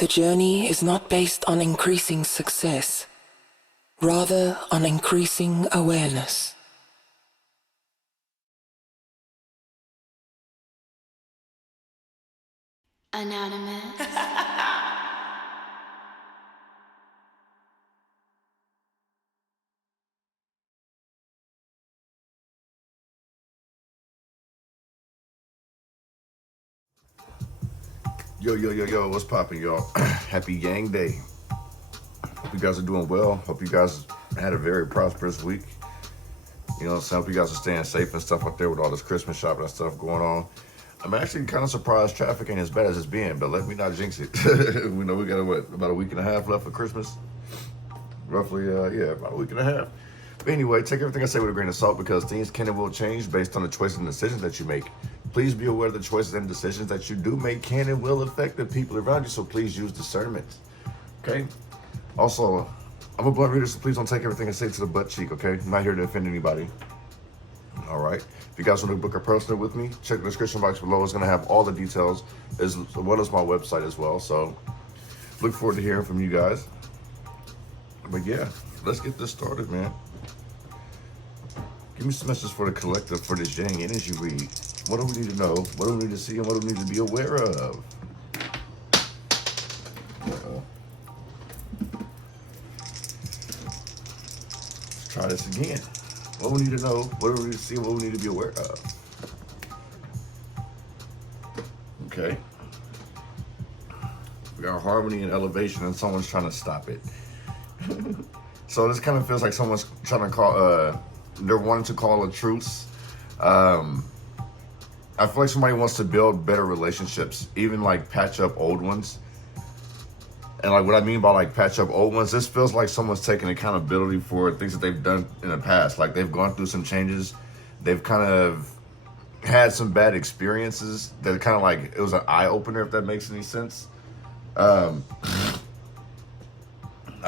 The journey is not based on increasing success, rather on increasing awareness. Anonymous. Yo, what's poppin', y'all? Happy Yang Day. Hope you guys are doing well. Hope you guys had a very prosperous week. You know what I'm saying? Hope you guys are staying safe and stuff out there with all this Christmas shopping and stuff going on. I'm actually kind of surprised traffic ain't as bad as it's been, but let me not jinx it. We know we got, about a week and a half left for Christmas? Roughly, yeah, about a week and a half. But anyway, take everything I say with a grain of salt because things can and will change based on the choices and decisions that you make. Please be aware the choices and decisions that you do make can and will affect the people around you, so please use discernment, okay? Also, I'm a blunt reader, so please don't take everything I say to the butt cheek, okay? I'm not here to offend anybody. All right. If you guys want to book a personal with me, check the description box below. It's going to have all the details as well as my website as well. So look forward to hearing from you guys. But yeah, let's get this started, man. Give me some messages for the collective for this Yang energy read. What do we need to know? What do we need to see? And what do we need to be aware of? Let's try this again. What we need to know, what do we need to see, what we need to be aware of. Okay. We got harmony and elevation and someone's trying to stop it. So this kind of feels like someone's trying to call, they're wanting to call a truce. I feel like somebody wants to build better relationships, even like patch up old ones. And like what I mean by like patch up old ones, this feels like someone's taking accountability for things that they've done in the past. Like they've gone through some changes. They've kind of had some bad experiences that kind of like, it was an eye opener, if that makes any sense. I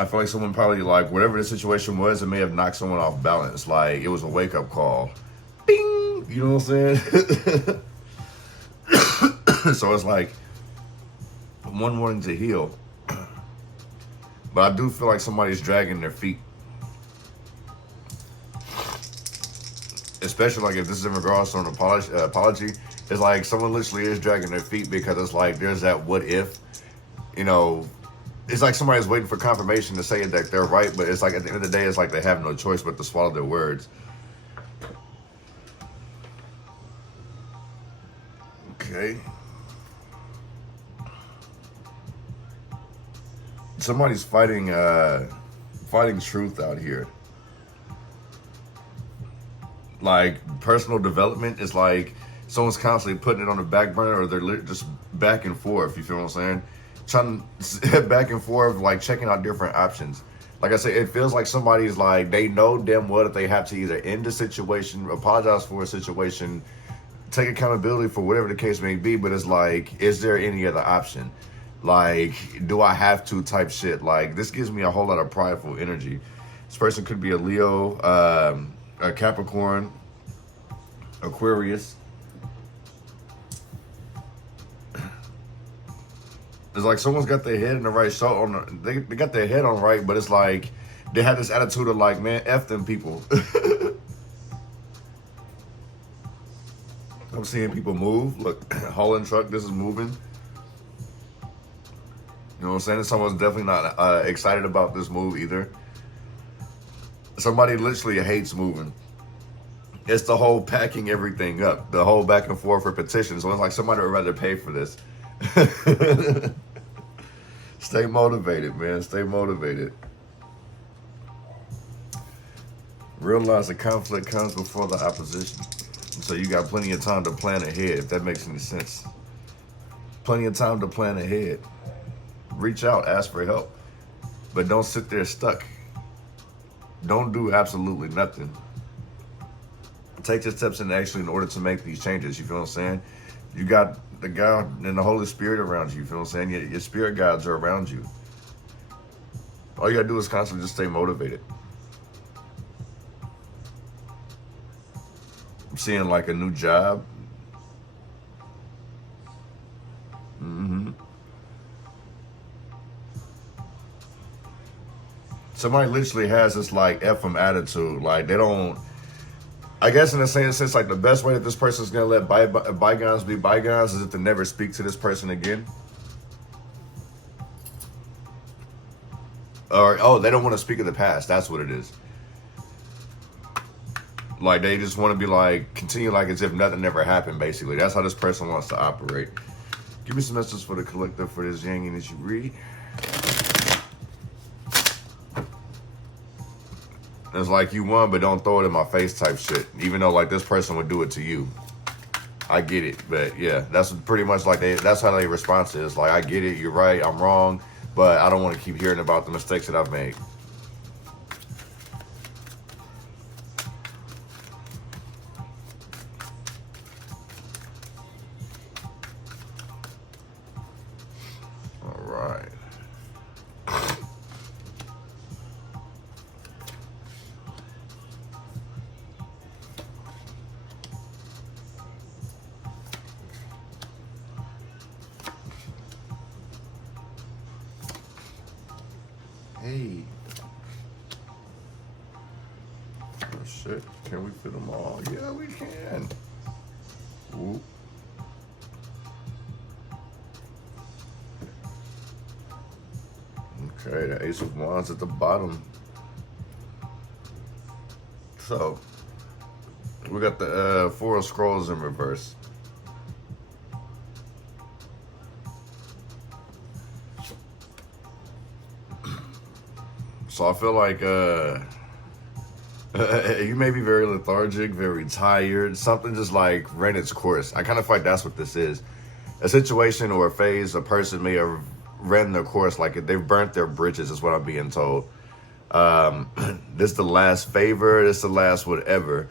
feel like someone probably like, whatever the situation was, it may have knocked someone off balance. Like it was a wake up call. Bing! You know what I'm saying? So it's like one wanting to heal. But I do feel like somebody's dragging their feet. Especially like if this is in regards to an apology. It's like someone literally is dragging their feet because it's like there's that what if, you know, it's like somebody's waiting for confirmation to say that they're right, but it's like at the end of the day, it's like they have no choice but to swallow their words. Okay. Somebody's fighting truth out here. Like personal development is like someone's constantly putting it on the back burner, or they're just back and forth. You feel what I'm saying? Trying to back and forth, like checking out different options. Like I said, it feels like somebody's like, they know damn well that they have to either end the situation, apologize for a situation, take accountability for whatever the case may be, but it's like, is there any other option? Like, do I have to type shit? Like, this gives me a whole lot of prideful energy. This person could be a Leo, a Capricorn, Aquarius. It's like someone's got their head in the right show. They got their head on right, but it's like they had this attitude of like, man, F them people. I'm seeing people move. Look, hauling truck, this is moving. You know what I'm saying? Someone's definitely not excited about this move either. Somebody literally hates moving. It's the whole packing everything up, the whole back and forth for petitions. So it's like somebody would rather pay for this. Stay motivated, man. Stay motivated. Realize the conflict comes before the opposition. So you got plenty of time to plan ahead, if that makes any sense. Plenty of time to plan ahead. Reach out, ask for help. But don't sit there stuck. Don't do absolutely nothing. Take the steps in action in order to make these changes. You feel what I'm saying? You got the God and the Holy Spirit around you. You feel what I'm saying? Your spirit guides are around you. All you gotta do is constantly just stay motivated. I'm seeing like a new job. Somebody literally has this like F them attitude. Like they don't, I guess in the same sense, like the best way that this person's gonna let bygones be bygones is if they never speak to this person again. Or, oh, they don't want to speak of the past. That's what it is. Like, they just want to be like, continue like as if nothing ever happened, basically. That's how this person wants to operate. Give me some messages for the collective for this Yang energy read. It's like you won, but don't throw it in my face type shit. Even though, like, this person would do it to you. I get it. But, yeah, that's pretty much like that's how they response is. Like, I get it. You're right. I'm wrong. But I don't want to keep hearing about the mistakes that I've made. All right. Hey. Oh shit. Can we fit them all? Yeah, we can. Ooh. Okay, the Ace of Wands at the bottom. So, we got the Four of Scrolls in reverse. So I feel like you may be very lethargic, very tired. Something just like ran its course. I kind of feel like that's what this is. A situation or a phase, a person may have ran their course, like they've burnt their bridges, is what I'm being told. This is the last favor, this is the last whatever.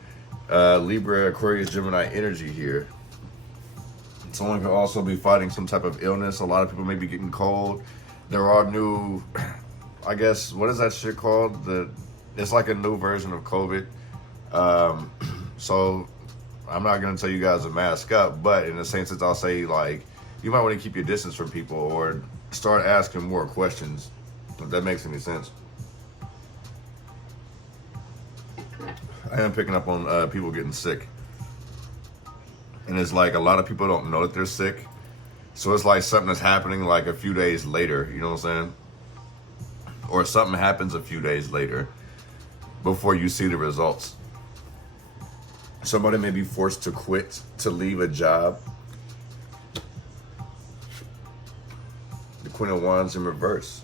Libra, Aquarius, Gemini energy here. Someone could also be fighting some type of illness. A lot of people may be getting cold. There are new, I guess, what is that shit called? It's like a new version of COVID. So I'm not going to tell you guys to mask up, but in the same sense, I'll say, like, you might want to keep your distance from people or start asking more questions, if that makes any sense. I am picking up on people getting sick. And it's like a lot of people don't know that they're sick. So it's like something that's happening like a few days later, you know what I'm saying? Or something happens a few days later before you see the results. Somebody may be forced to quit, to leave a job. The Queen of Wands in reverse.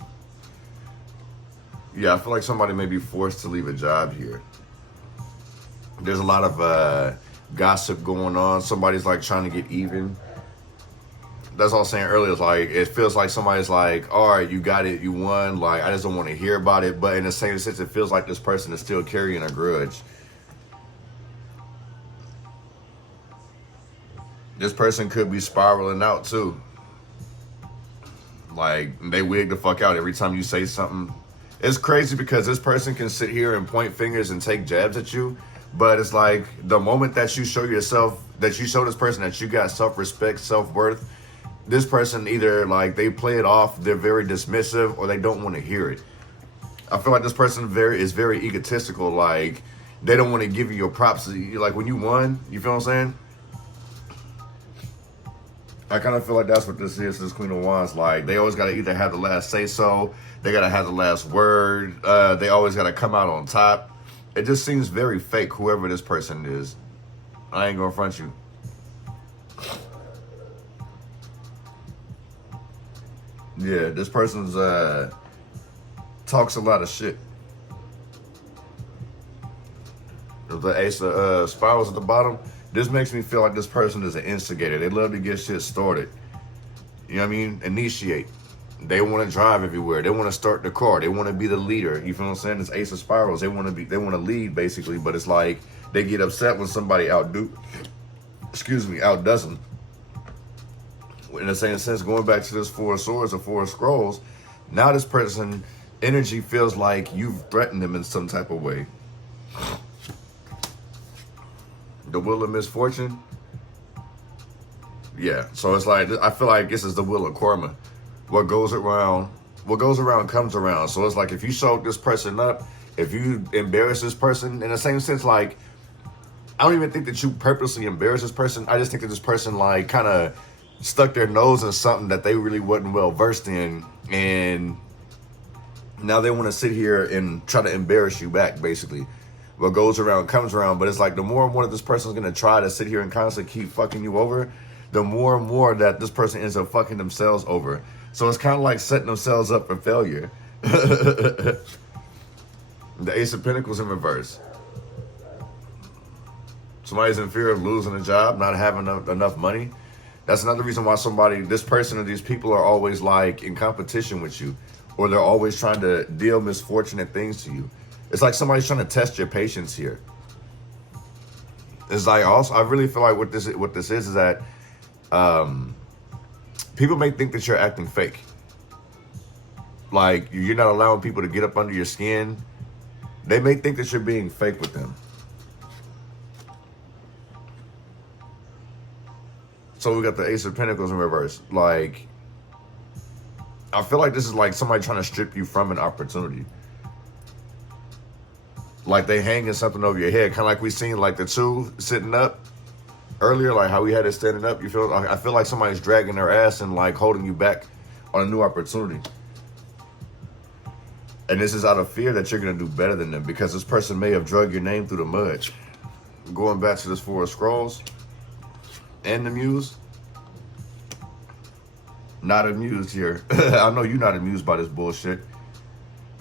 Yeah, I feel like somebody may be forced to leave a job here. There's a lot of gossip going on. Somebody's like trying to get even. That's all I was saying earlier. It's like, it feels like somebody's like, all right, you got it, you won. Like, I just don't want to hear about it. But in the same sense, it feels like this person is still carrying a grudge. This person could be spiraling out too. Like, they wig the fuck out every time you say something. It's crazy because this person can sit here and point fingers and take jabs at you. But it's like the moment that you show yourself, that you show this person that you got self-respect, self-worth, this person either like they play it off, they're very dismissive, or they don't want to hear it. I feel like this person is very egotistical. Like, they don't want to give you your props. Like, when you won, you feel what I'm saying? I kind of feel like that's what this is, this Queen of Wands. Like, they always got to either have the last say-so, they got to have the last word, they always got to come out on top. It just seems very fake, whoever this person is. I ain't gonna front you. Yeah, this person's talks a lot of shit. The Ace of Spirals at the bottom. This makes me feel like this person is an instigator. They love to get shit started. You know what I mean? Initiate. They want to drive everywhere. They want to start the car. They want to be the leader. You feel what I'm saying? This Ace of Spirals. They want to lead basically, but it's like they get upset when somebody outdoes them. In the same sense, going back to this Four of Swords or Four of Scrolls, now this person energy feels like you've threatened them in some type of way. The Wheel of Misfortune. Yeah, so it's like, I feel like this is the Wheel of Karma. What goes around what goes around comes around. So it's like if you showed this person up, if you embarrass this person, in the same sense, like, I don't even think that you purposely embarrass this person. I just think that this person like kind of stuck their nose in something that they really wasn't well versed in, and now they want to sit here and try to embarrass you back, basically. What goes around comes around. But it's like the more and more that this person is going to try to sit here and constantly keep fucking you over, the more and more that this person ends up fucking themselves over. So it's kind of like setting themselves up for failure. The Ace of Pentacles in reverse. Somebody's in fear of losing a job, not having enough money. That's another reason why this person or these people are always like in competition with you, or they're always trying to deal misfortunate things to you. It's like somebody's trying to test your patience here. It's like also, I really feel like what this is that people may think that you're acting fake. Like you're not allowing people to get up under your skin. They may think that you're being fake with them. So we got the Ace of Pentacles in reverse. Like, I feel like this is like somebody trying to strip you from an opportunity. Like they hanging something over your head, kind of like we seen like the two sitting up earlier, like how we had it standing up. I feel like somebody's dragging their ass and like holding you back on a new opportunity. And this is out of fear that you're gonna do better than them, because this person may have drug your name through the mud. Going back to this Four of Scrolls and the Muse. Not amused here. I know you're not amused by this bullshit.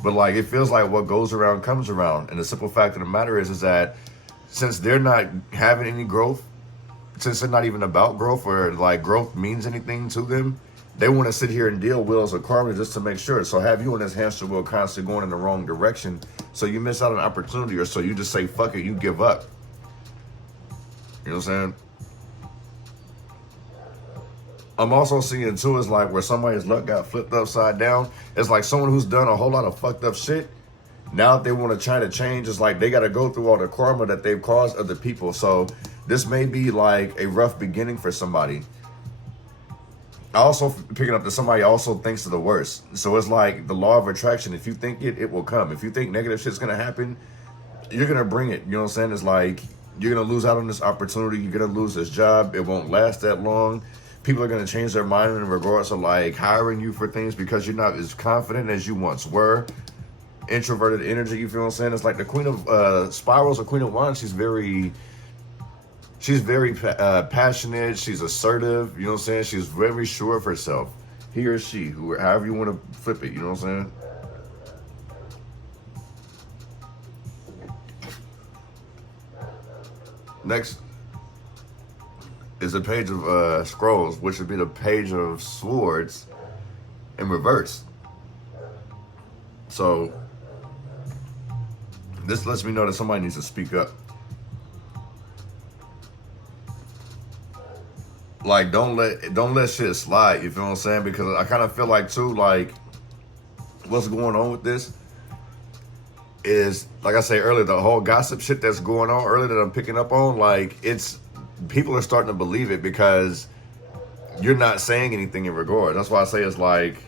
But like, it feels like what goes around comes around. And the simple fact of the matter is that since they're not having any growth, since they're not even about growth, or like growth means anything to them, they want to sit here and deal wheels of karma just to make sure. So have you on this hamster wheel constantly going in the wrong direction, so you miss out on an opportunity, or so you just say, fuck it, you give up. You know what I'm saying? I'm also seeing too is like where somebody's luck got flipped upside down. It's like someone who's done a whole lot of fucked up shit. Now if they want to try to change, it's like they got to go through all the karma that they've caused other people. So this may be like a rough beginning for somebody. I also picking up that somebody also thinks of the worst. So it's like the law of attraction. If you think it, it will come. If you think negative shit's going to happen, you're going to bring it. You know what I'm saying? It's like you're going to lose out on this opportunity. You're going to lose this job. It won't last that long. People are going to change their mind in regards to like hiring you for things because you're not as confident as you once were. Introverted energy, you feel what I'm saying? It's like the Queen of Spirals or Queen of Wands. She's very passionate. She's assertive. You know what I'm saying? She's very sure of herself. He or she, however you want to flip it. You know what I'm saying? Next is a page of scrolls, which would be the Page of Swords in reverse. So this lets me know that somebody needs to speak up. Like don't let shit slide, you feel what I'm saying? Because I kind of feel like too, like what's going on with this is, like I said earlier, the whole gossip shit that's going on earlier that I'm picking up on, like people are starting to believe it because you're not saying anything in regard. That's why I say it's like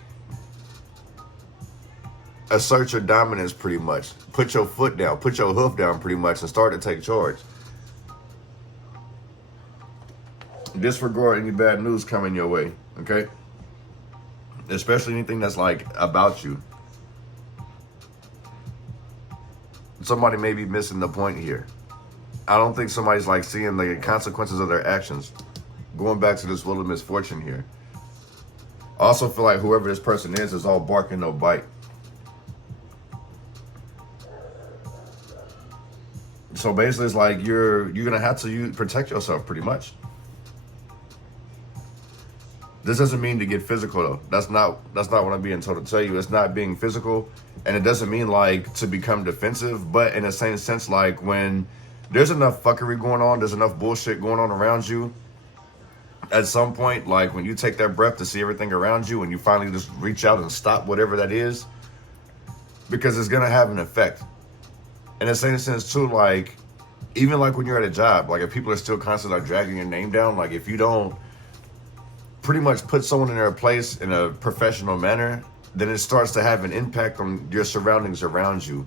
assert your dominance pretty much. Put your foot down, put your hoof down pretty much, and start to take charge. Disregard any bad news coming your way, okay? Especially anything that's like about you. Somebody may be missing the point here. I don't think somebody's like seeing the consequences of their actions. Going back to this Wheel of Misfortune here. I also feel like whoever this person is all bark and no bite. So basically it's like you're gonna have to protect yourself pretty much. This doesn't mean to get physical though. That's not what I'm being told to tell you. It's not being physical, and it doesn't mean like to become defensive, but in the same sense, like when there's enough fuckery going on, there's enough bullshit going on around you, at some point, like when you take that breath to see everything around you and you finally just reach out and stop whatever that is, because it's gonna have an effect. In the same sense too, like even like when you're at a job, like if people are still constantly like dragging your name down, like if you don't pretty much put someone in their place in a professional manner, then it starts to have an impact on your surroundings around you.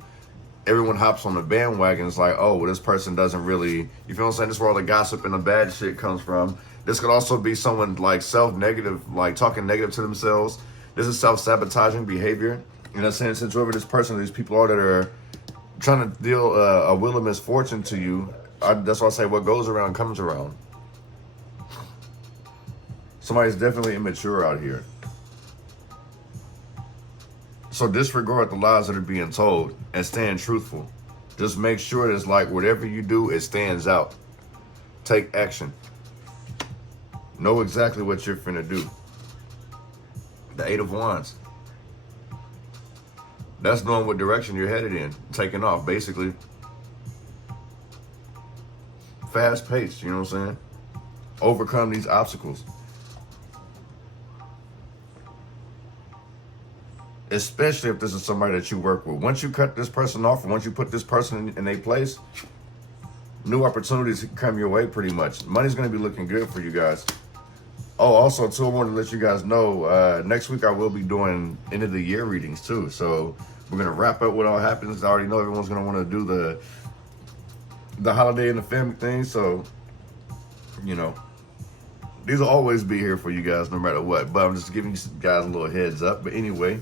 Everyone hops on the bandwagon. It's like, oh, well, this person doesn't really, you feel what I'm saying? This is where all the gossip and the bad shit comes from. This could also be someone like self-negative, like talking negative to themselves. This is self-sabotaging behavior. You know what I'm saying? Since whoever this person, these people are that are trying to deal a will of misfortune to you, that's why I say what goes around comes around. Somebody's definitely immature out here. So disregard the lies that are being told and stand truthful. Just make sure that it's like whatever you do, it stands out. Take action. Know exactly what you're finna do. The Eight of Wands. That's knowing what direction you're headed in. Taking off, basically. Fast paced, you know what I'm saying? Overcome these obstacles. Especially if this is somebody that you work with. Once you cut this person off, or once you put this person in a place, new opportunities come your way pretty much. Money's going to be looking good for you guys. Oh, also, too, I wanted to let you guys know, next week I will be doing end of the year readings, too. So we're going to wrap up what all happens. I already know everyone's going to want to do the holiday and the family thing. So, you know, these will always be here for you guys no matter what. But I'm just giving you guys a little heads up. But anyway,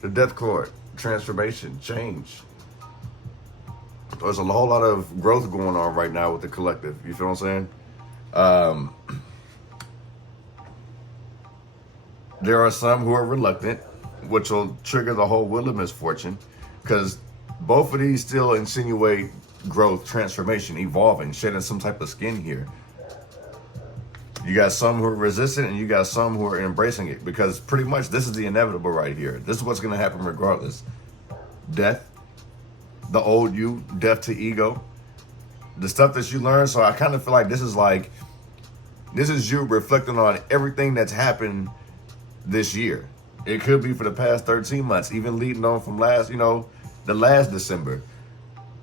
the Death card, transformation, change. There's a whole lot of growth going on right now with the collective. You feel what I'm saying? There are some who are reluctant, which will trigger the whole wheel of misfortune, because both of these still insinuate growth, transformation, evolving, shedding some type of skin here. You got some who are resistant and you got some who are embracing it, because pretty much this is the inevitable right here. This is what's going to happen regardless. Death, the old you, death to ego, the stuff that you learn. So I kind of feel like this is you reflecting on everything that's happened this year. It could be for the past 13 months, even leading on from last, the last December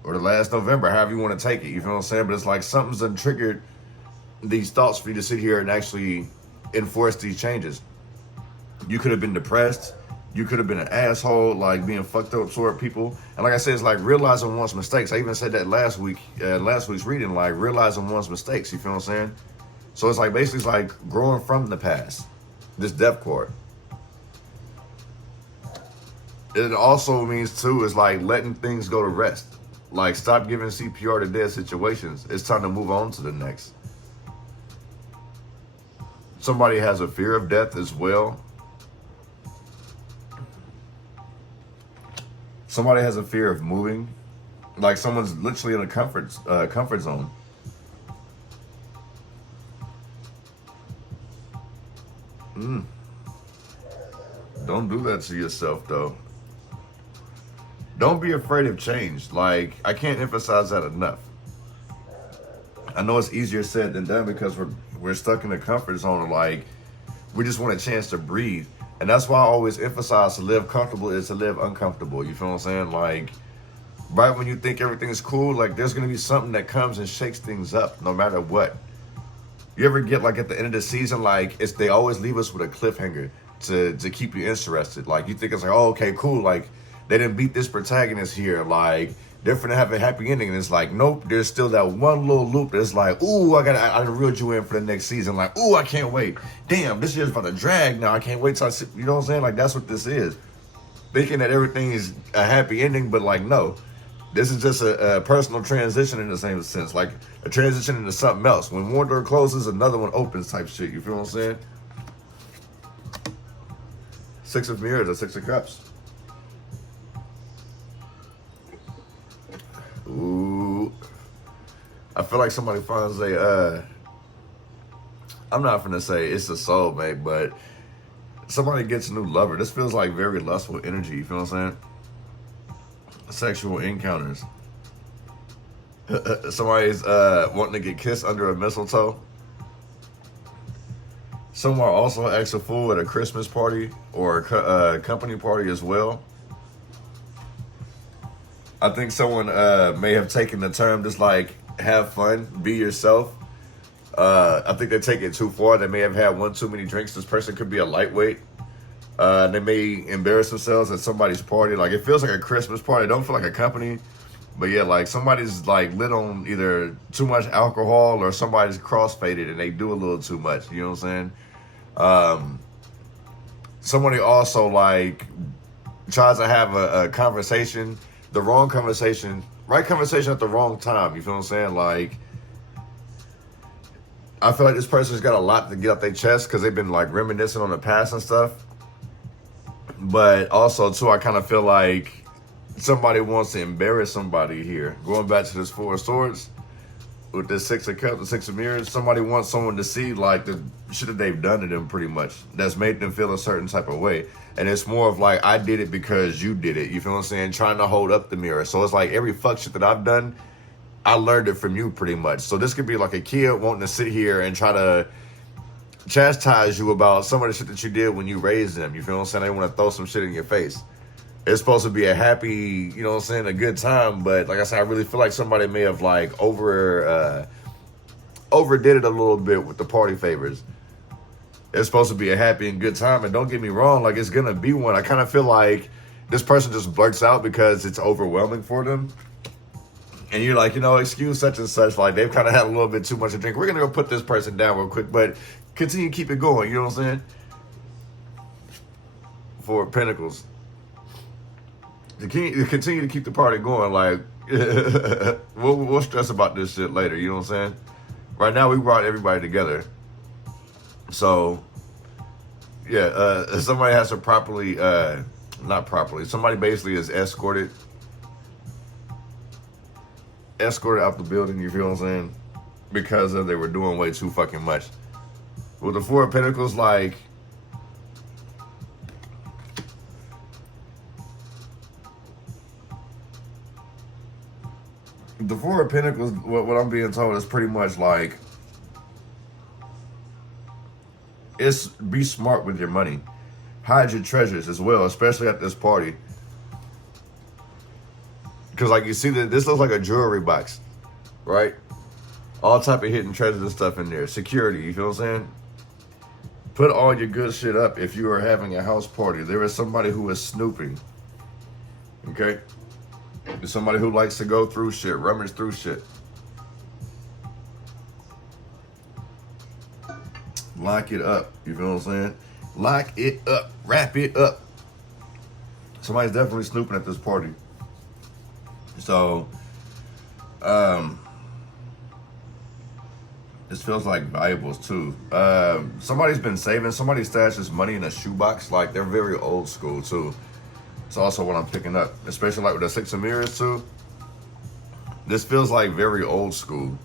or the last November, however you want to take it. You feel what I'm saying? But it's like something's triggered these thoughts for you to sit here and actually enforce these changes. You could have been depressed. You could have been an asshole, like being fucked up toward people. And like I said, it's like realizing one's mistakes. I even said that last week's reading, like realizing one's mistakes. You feel what I'm saying? So it's like basically it's like growing from the past. This Death card. It also means too is like letting things go to rest. Like stop giving CPR to dead situations. It's time to move on to the next. Somebody has a fear of death as well. Somebody has a fear of moving. Like someone's literally in a comfort zone. Don't do that to yourself, though. Don't be afraid of change. Like, I can't emphasize that enough. I know it's easier said than done because we're stuck in a comfort zone. Like, we just want a chance to breathe. And that's why I always emphasize to live comfortable is to live uncomfortable. You feel what I'm saying? Like, right when you think everything's cool, like, there's going to be something that comes and shakes things up no matter what. You ever get, like, at the end of the season, like, they always leave us with a cliffhanger to keep you interested. Like, you think it's like, oh, okay, cool. Like, they didn't beat this protagonist here. Like, they're finna have a happy ending. And it's like, nope, there's still that one little loop that's like, ooh, I reeled you in for the next season. Like, ooh, I can't wait. Damn, this year's about to drag now. I can't wait till I see, you know what I'm saying? Like, that's what this is. Thinking that everything is a happy ending, but like, no. This is just a personal transition in the same sense. Like, a transition into something else. When one door closes, another one opens type shit. You feel what I'm saying? Six of Mirrors or Six of Cups. Ooh. I feel like somebody finds I'm not gonna say it's a soulmate, but somebody gets a new lover. This feels like very lustful energy, you feel what I'm saying? Sexual encounters. Somebody's wanting to get kissed under a mistletoe. Some are also act a fool at a Christmas party or a company party as well. I think someone may have taken the term just like have fun, be yourself. I think they take it too far. They may have had one too many drinks. This person could be a lightweight. They may embarrass themselves at somebody's party. Like, it feels like a Christmas party. It don't feel like a company. But yeah, like somebody's like lit on either too much alcohol or somebody's crossfaded and they do a little too much. You know what I'm saying? Somebody also like tries to have a conversation, the wrong conversation, right conversation at the wrong time. You feel what I'm saying? Like, I feel like this person's got a lot to get off their chest because they've been like reminiscing on the past and stuff. But also too, I kind of feel like somebody wants to embarrass somebody here. Going back to this Four of Swords with the Six of Cups, the Six of Mirrors, somebody wants someone to see like the shit that they've done to them pretty much. That's made them feel a certain type of way. And it's more of like, I did it because you did it. You feel what I'm saying? Trying to hold up the mirror. So it's like every fuck shit that I've done, I learned it from you pretty much. So this could be like a kid wanting to sit here and try to chastise you about some of the shit that you did when you raised them. You feel what I'm saying? They want to throw some shit in your face. It's supposed to be a happy, you know what I'm saying, a good time. But like I said, I really feel like somebody may have like overdid it a little bit with the party favors. It's supposed to be a happy and good time. And don't get me wrong, like it's going to be one. I kind of feel like this person just blurts out because it's overwhelming for them. And you're like, you know, excuse such and such. Like they've kind of had a little bit too much to drink. We're going to go put this person down real quick. But continue to keep it going. You know what I'm saying? For Pentacles. To continue to keep the party going, like, we'll stress about this shit later, you know what I'm saying? Right now, we brought everybody together. So, yeah, somebody has to properly, not properly, somebody basically is escorted out the building, you feel what I'm saying? Because they were doing way too fucking much. With the Four of Pentacles, like, the Four of Pentacles, what I'm being told is pretty much like, it's be smart with your money. Hide your treasures as well, especially at this party. Because like you see, that this looks like a jewelry box, right? All type of hidden treasures and stuff in there. Security, you feel what I'm saying? Put all your good shit up if you are having a house party. There is somebody who is snooping, okay? There's somebody who likes to go through shit, rummage through shit. Lock it up. You feel what I'm saying? Lock it up. Wrap it up. Somebody's definitely snooping at this party. So, this feels like valuables too. Somebody's been saving. Somebody stashes money in a shoebox. Like, they're very old school too. It's also what I'm picking up, especially like with the Six of Mirrors too. This feels like very old school.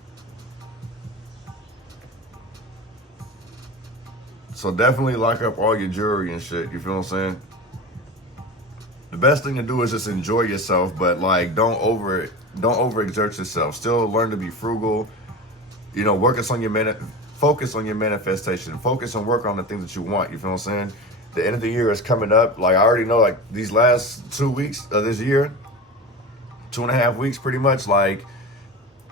So definitely lock up all your jewelry and shit. You feel what I'm saying? The best thing to do is just enjoy yourself, but like don't overexert yourself. Still learn to be frugal. You know, focus on your manifestation. Focus and work on the things that you want. You feel what I'm saying? The end of the year is coming up. Like, I already know, like, these last 2 weeks of this year, 2.5 weeks pretty much, like,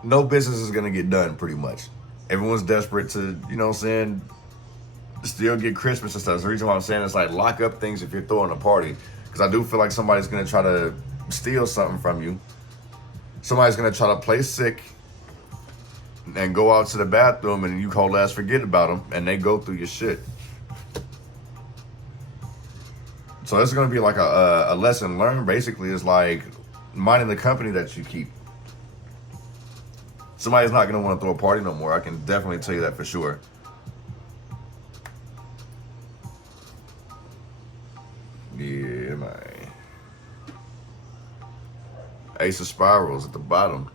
no business is going to get done pretty much. Everyone's desperate to, you know what I'm saying, still get Christmas and stuff. So the reason why I'm saying is, like, lock up things if you're throwing a party. Because I do feel like somebody's going to try to steal something from you. Somebody's going to try to play sick and go out to the bathroom and you cold ass forget about them and they go through your shit. So it's going to be like a lesson learned, basically, is like minding the company that you keep. Somebody's not going to want to throw a party no more. I can definitely tell you that for sure. Yeah, man. Ace of Spirals at the bottom.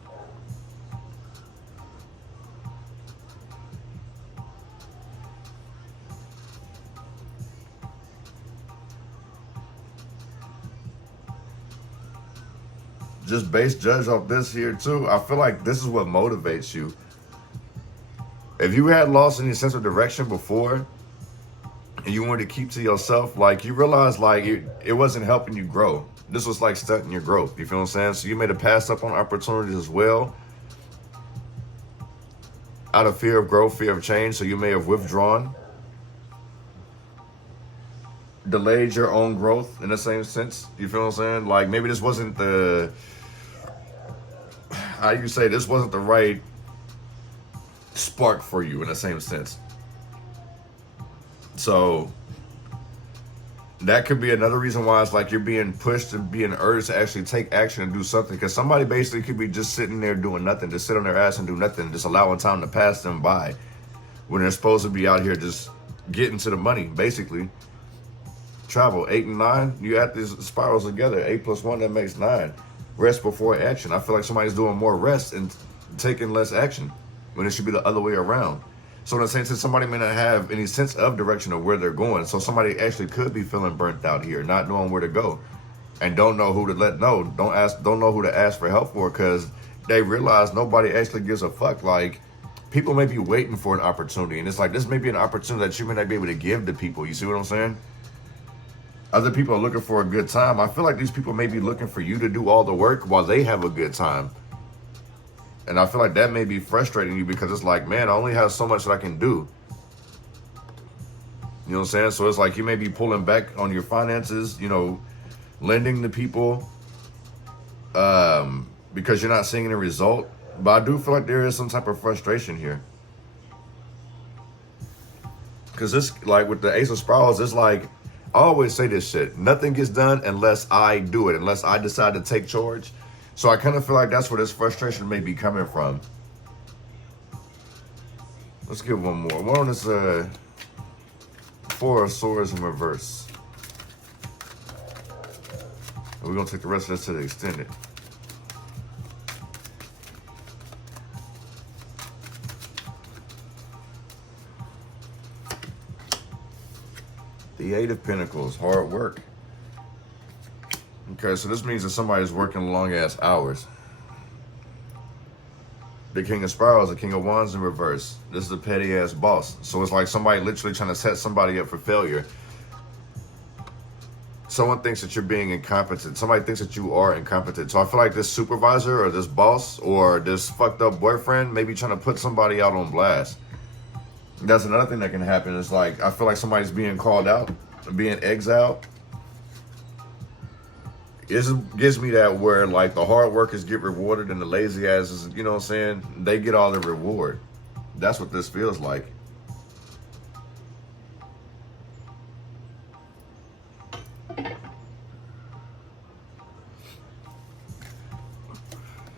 Just base judge off this here too. I feel like this is what motivates you. If you had lost any sense of direction before and you wanted to keep to yourself, like you realize like it wasn't helping you grow. This was like stunting your growth. You feel what I'm saying? So you made a pass up on opportunities as well. Out of fear of growth, fear of change. So you may have withdrawn. delayed your own growth in the same sense. You feel what I'm saying? Like maybe this wasn't the, how you say, this wasn't the right spark for you in the same sense. So that could be another reason why it's like you're being pushed to be an urge to actually take action and do something. Because somebody basically could be just sitting there doing nothing, just sit on their ass and do nothing, just allowing time to pass them by when they're supposed to be out here just getting to the money, basically. Travel 8 and 9, you add these spirals together. 8 plus 1, that makes 9. Rest before action. I feel like somebody's doing more rest and taking less action when it should be the other way around. So in a sense, somebody may not have any sense of direction of where they're going. So somebody actually could be feeling burnt out here, not knowing where to go, and don't know who to let know. Don't know who to ask for help for, because they realize nobody actually gives a fuck. Like, people may be waiting for an opportunity, and it's like, this may be an opportunity that you may not be able to give to people. You see what I'm saying? Other people are looking for a good time. I feel like these people may be looking for you to do all the work while they have a good time. And I feel like that may be frustrating you, because it's like, man, I only have so much that I can do. You know what I'm saying? So it's like you may be pulling back on your finances, you know, lending to people, because you're not seeing any result. But I do feel like there is some type of frustration here. Because this, like with the Ace of Spirals, it's like, I always say this shit, nothing gets done unless I do it, unless I decide to take charge. So I kind of feel like that's where this frustration may be coming from. Let's get one more. One on this Four of Swords in reverse. And we're going to take the rest of this to the extended. The Eight of Pentacles, hard work. Okay, so this means that somebody's working long-ass hours. The King of Spirals, the King of Wands in reverse. This is a petty-ass boss. So it's like somebody literally trying to set somebody up for failure. Someone thinks that you're being incompetent. Somebody thinks that you are incompetent. So I feel like this supervisor or this boss or this fucked up boyfriend may be trying to put somebody out on blast. That's another thing that can happen. It's like, I feel like somebody's being called out, being exiled. It gives me that where like the hard workers get rewarded and the lazy asses, you know what I'm saying, they get all the reward. That's what this feels like.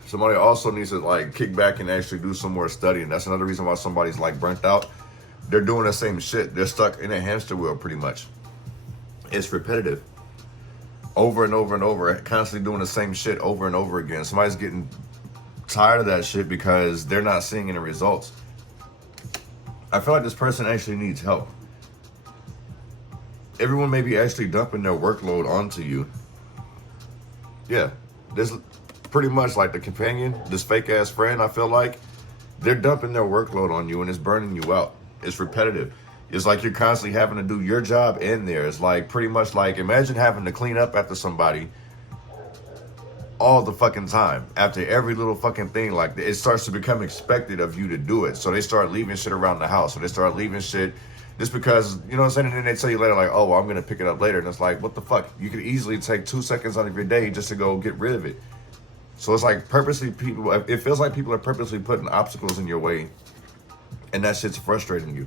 Somebody also needs to like kick back and actually do some more studying. That's another reason why somebody's like burnt out. They're doing the same shit. They're stuck in a hamster wheel pretty much. It's repetitive. Over and over and over, constantly doing the same shit over and over again. Somebody's getting tired of that shit because they're not seeing any results. I feel like this person actually needs help. Everyone may be actually dumping their workload onto you. Yeah, this pretty much like the companion, this fake ass friend, I feel like they're dumping their workload on you and it's burning you out. It's repetitive. It's like you're constantly having to do your job in there. It's like pretty much like, imagine having to clean up after somebody all the fucking time. After every little fucking thing, like it starts to become expected of you to do it. So they start leaving shit around the house. So they start leaving shit just because, you know what I'm saying? And then they tell you later like, oh, well, I'm going to pick it up later. And it's like, what the fuck? You could easily take 2 seconds out of your day just to go get rid of it. So it's like purposely people, it feels like people are purposely putting obstacles in your way. And that shit's frustrating you.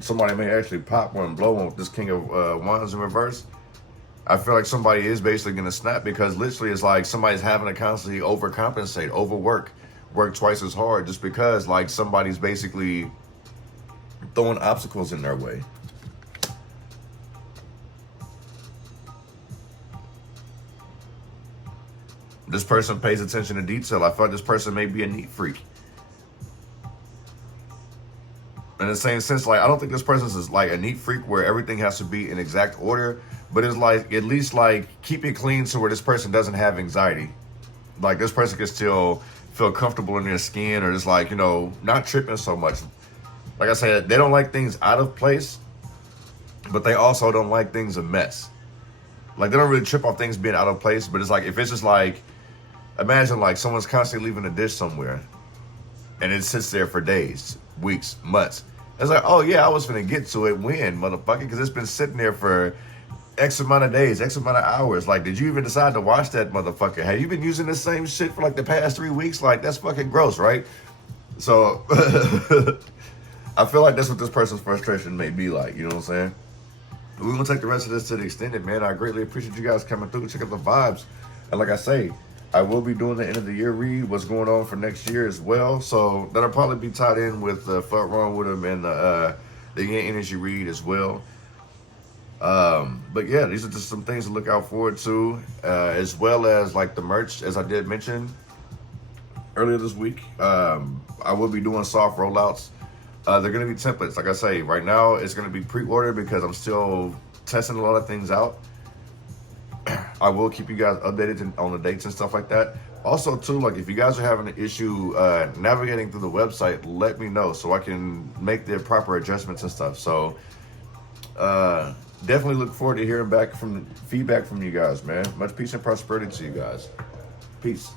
Somebody may actually pop one and blow one with this King of Wands in reverse. I feel like somebody is basically going to snap because literally it's like somebody's having to constantly overcompensate, overwork, work twice as hard just because like somebody's basically throwing obstacles in their way. This person pays attention to detail. I feel like this person may be a neat freak. In the same sense, like, I don't think this person is like a neat freak where everything has to be in exact order, but it's like, at least like, keep it clean so where this person doesn't have anxiety. Like, this person can still feel comfortable in their skin or just like, you know, not tripping so much. Like I said, they don't like things out of place, but they also don't like things a mess. Like, they don't really trip off things being out of place, but it's like, if it's just like, imagine like someone's constantly leaving a dish somewhere and it sits there for days, weeks, months. It's like, oh yeah, I was finna get to it when, motherfucker, because it's been sitting there for X amount of days, X amount of hours. Like, did you even decide to watch that motherfucker? Have you been using the same shit for like the past 3 weeks? Like, that's fucking gross, right? So I feel like that's what this person's frustration may be like, you know what I'm saying? We're gonna take the rest of this to the extended, man. I greatly appreciate you guys coming through. Check out the vibes. And like I say, I will be doing the end of the year read, what's going on for next year as well. So that'll probably be tied in with the Fuck Wrong With Him and the Yin Energy read as well. But yeah, these are just some things to look out forward to, as well as like the merch, as I did mention earlier this week. I will be doing soft rollouts. They're going to be templates. Like I say, right now it's going to be pre-order because I'm still testing a lot of things out. I will keep you guys updated on the dates and stuff like that. Also, too, like if you guys are having an issue navigating through the website, let me know so I can make the proper adjustments and stuff. So definitely look forward to hearing back from feedback from you guys, man. Much peace and prosperity to you guys. Peace.